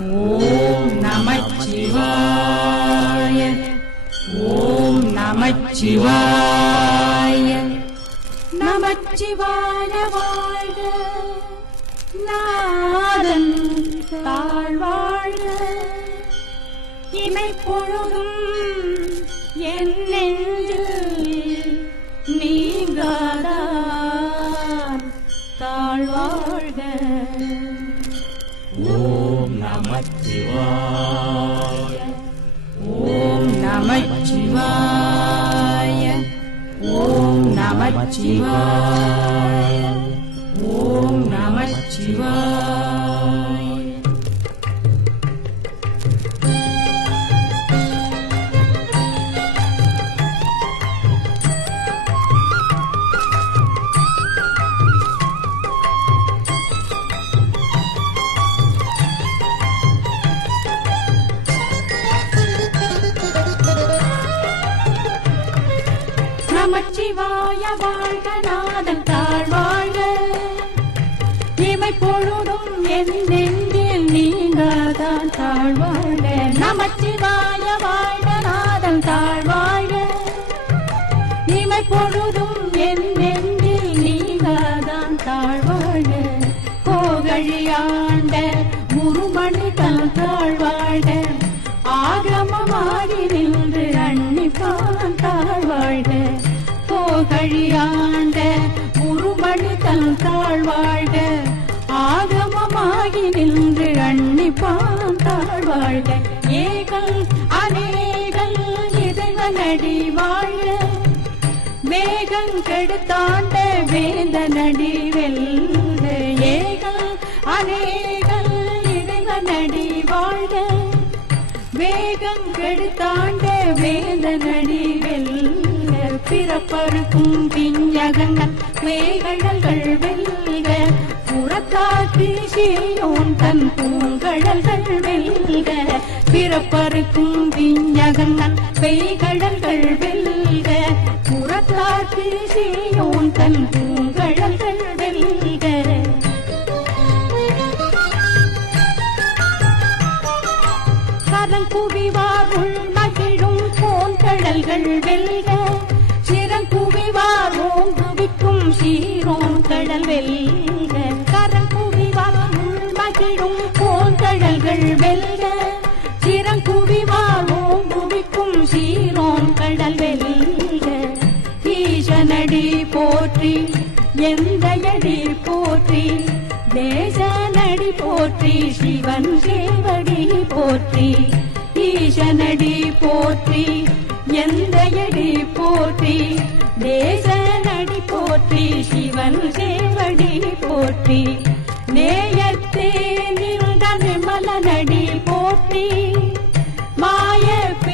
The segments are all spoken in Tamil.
ॐ नमः शिवाय। ॐ नमः शिवाय। नमः शिवाय। இமை பொழுதும் என் நெஞ்சில் நீங்காதான் தாழ்வாழ்க நமச்சிவாய வாழ்க நாதன் தாழ்வாழ்க இமை பொழுதும் என் நெஞ்சில் நீங்காதான் தாழ்வாழ்க கோகழியாண்ட குருமணி தன் தாழ்வாழ ஆகமமாகி நின்று அன்னிப்பான் தாழ்வாழ கோகழியாண்ட குருமணி தன் தாழ்வாழ ஆகி நின்று அன்னிப்பான் தாழ்வாழ்க ஏகல் அநேகல் இறைவனடி வாழ வேகம் கெடுத்தாண்ட வேந்த நடி வெல்க. ஏகல் அநேகல் இறைவனடி வாழ வேகம் கெடுத்தாண்ட வேந்த நடி வெல்க. பிறப்பருக்கும் பிஞ்சகங்கள் வேகழல்கள் வெல்க. புறத்தாக்கு சீயோன் தன் பூங்கடல்கள் வெல்க. பிறப்பருக்கும் பிஞ்சகங்கள் பெய்கடல்கள் வெல்க. புறத்தாட்டி சீயோன் தன் பூங்கடல்கள் வெல்க. கரங்குவிவார் உள் மகிழும் போன்கடல்கள் வெல்க. சிறங்குவிவார் ஓங்குவிக்கும் சீரோன் கடல் வெல்க. கடல் வெல்க. ஈசனடி போற்றி எந்த அடி போற்றி. தேசனடி போற்றி சிவன் சேவடி போற்றி. ஈசனடி போற்றி எந்த அடி போற்றி. தேசனடி போற்றி சிவன் சேவடி போற்றி. நேயத்தே நின்ற நிமலனடி போற்றி.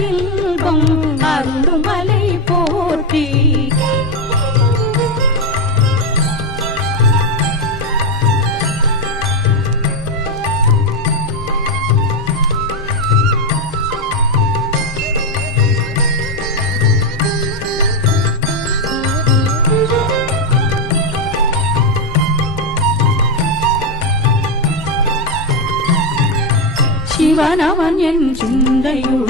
இன்பம் அருளுமலை போற்றி சிவனவன் என் சிந்தையுள்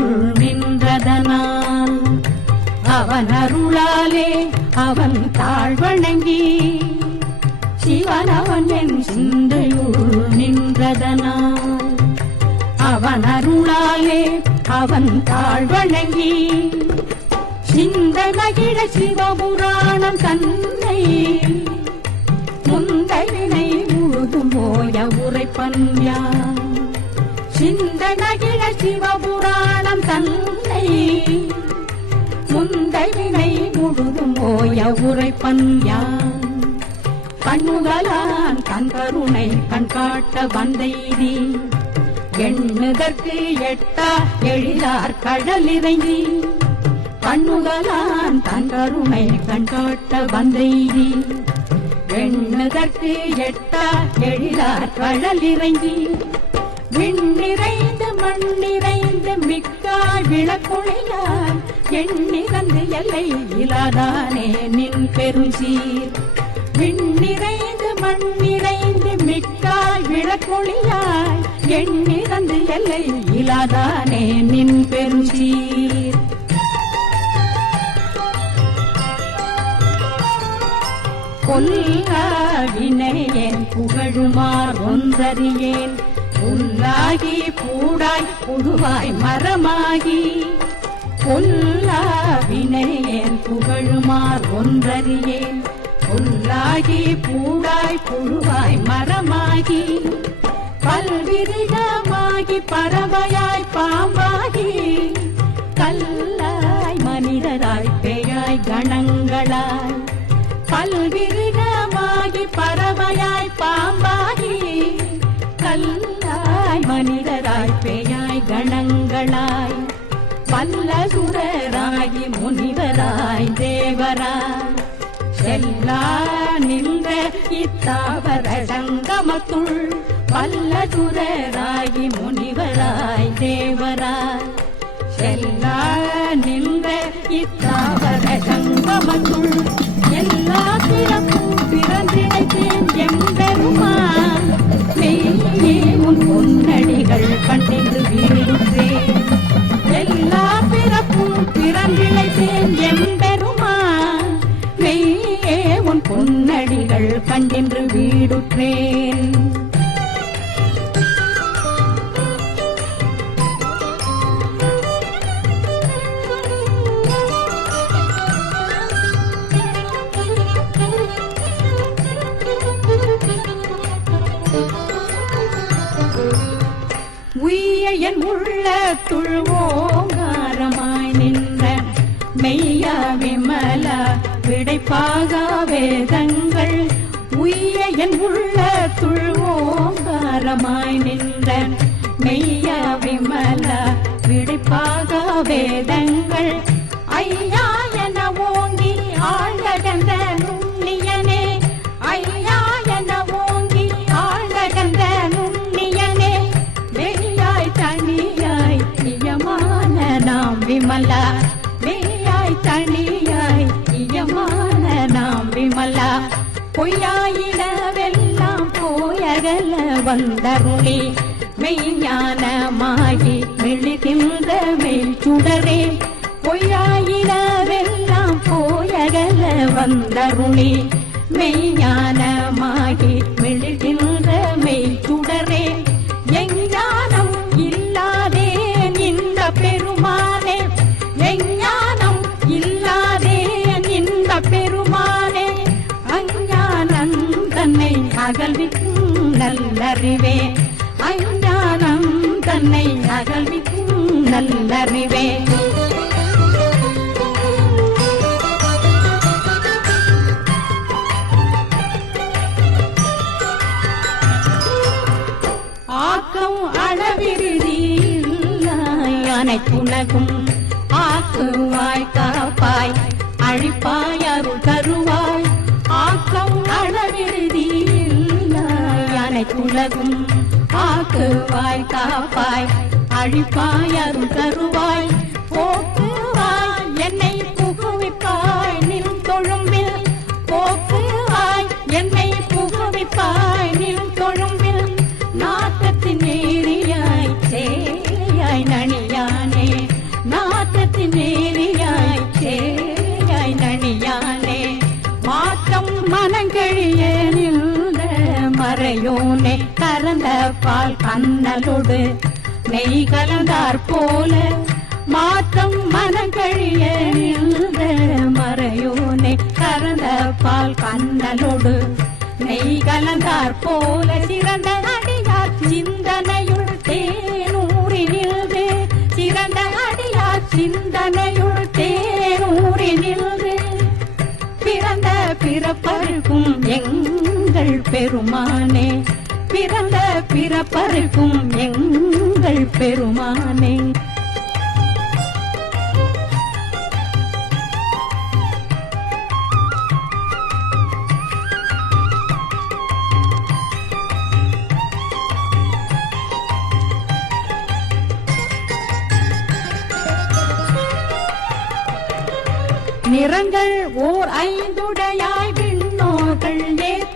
அவன் அருளாலே அவன் தாழ் வணங்கி சிவன் அவன் என் சிந்தையுள் நின்றதனால். அவன் அருளாலே அவன் தாழ் தாழ்வணங்கி சிந்தனகிட சிவபுராணம் தன்னை முந்தவினை முழுதும் போய உரைப்பன் யான் சிந்தனகிட சிவபுராணம் தன்னை முந்தவினை முழுதும் போய உரைப்பன் யான்? கண்ணுகளான் கண் கருணை கண் காட்ட வந்தைதி எண்ணுதற்கு எட்டா எழிலார் கடலிறங்கி. கண்ணுகளான் தன் கருணை கண்காட்ட வந்தெய்தி. எண்ணுதற்கு எட்டா எழிலார் கடலிறங்கி. விண் நிறைந்து மண் நிறைந்து மிக்காய் விளக்குழையார் எண்ணிறந்து எல்லை இலாதானே நின் பெருசீர் விண்ணிறைந்து மண்ணிறைந்து மிக்காய் விளக்கொழியாய் எண்ணிறந்து எல்லை இலாதானே நின் பெருசீர் கொல்லாவினையேன் புகழுமார் ஒன்றறியேன். புல்லாகி பூடாய் புதுவாய் மரமாகி கொல்லாவினையேன் புகழுமார் ஒன்றறியேன் புல்லாகி பூடாய் புழுவாய் மரமாகி. பல்விருகமாகி பறவையாய் பாம்பாகி. கல்லாய் மனிதராய் பேயாய் கணங்களாய். பல்விருகமாகி பறவையாய் பாம்பாகி. கல்லாய் மனிதராய் பேயாய் கணங்களாய். பல்ல சுடராகி முனிவராய் தேவராய். செல்லா நின்ற இத்தாவர சங்கமத்துள் பல்ல சுடராகி முனிவராய் தேவராய். செல்லா நின்ற இத்தாவர சங்கமத்துள் கண்டின்று வீடுற்றேன் உய்ய என் உள்ளத்துள் ஓங்காரமாய் நின்ற மெய்யா விமல விடைப்பாக வேதங்கள் உய்ய என் உள்ள துள்வோங்காரமாய் நின்ற மெய்ய விமல விடைப்பாக வேதங்கள். ஐயா என ஓங்கி ஆழ்கடந்த நுண்ணியனே ஐயா என ஓங்கி ஆழ்கடந்த நுண்ணியனே மெய்யாய் தனியாய் நியமான நாம் விமலா மெய்யாய் தனியாய் நியமான நாம் விமலா. பொய்யாயிடவெல்லாம் போயகல வந்தருளி. மெய்ஞானமாகி மெழுகின்ற மேல் சுடரே பொய்யாயிடவெல்லாம் போயகல வந்தருளி. மெய்ஞானமாகி நல்லறிவே. அஞ்ஞானம் தன்னை அகழ்விக்கும் நல்லறிவே. ஆக்கம் அளவிருதி அனைத்துலகும். ஆக்குவாய் காப்பாய் அழிப்பாய் அருள் தருவாய். ஆக்கம் அளவிருதி அனைத்துலகும் ஆக்குவாய் காப்பாய் அழிப்பாய் அருள் தருவாய். போக்குவாய் என்னை புகுவிப்பாய். நின் தொழும்பில் போக்குவாய் என்னை பால் கண்ணலோடு நெய் கலந்தார் போல மாற்றம் மனங்கழிய நின்ற மறையோனே கறந்த பால் கண்ணலோடு நெய் கலந்தார் போல சிறந்த அடியார் சிந்தனையுள் தேனூரினில்து. சிறந்த அடியார் சிந்தனையுள் தேனூரினில்து. பிறந்த பிறப்பருக்கும் எங்கள் பெருமானே. பிறந்த பிறப்பருக்கும் எங்கள் பெருமானே. நிறங்கள் ஓர் ஐந்துடையாய் விண்ணோர்கள் நேர்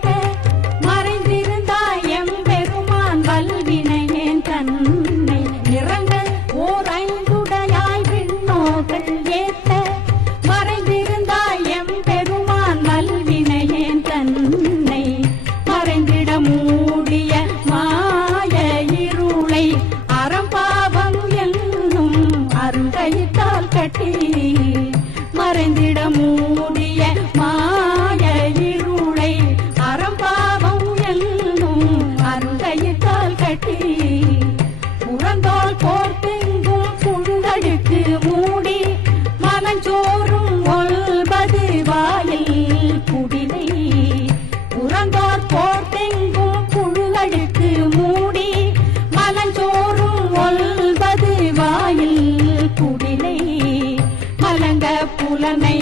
தனை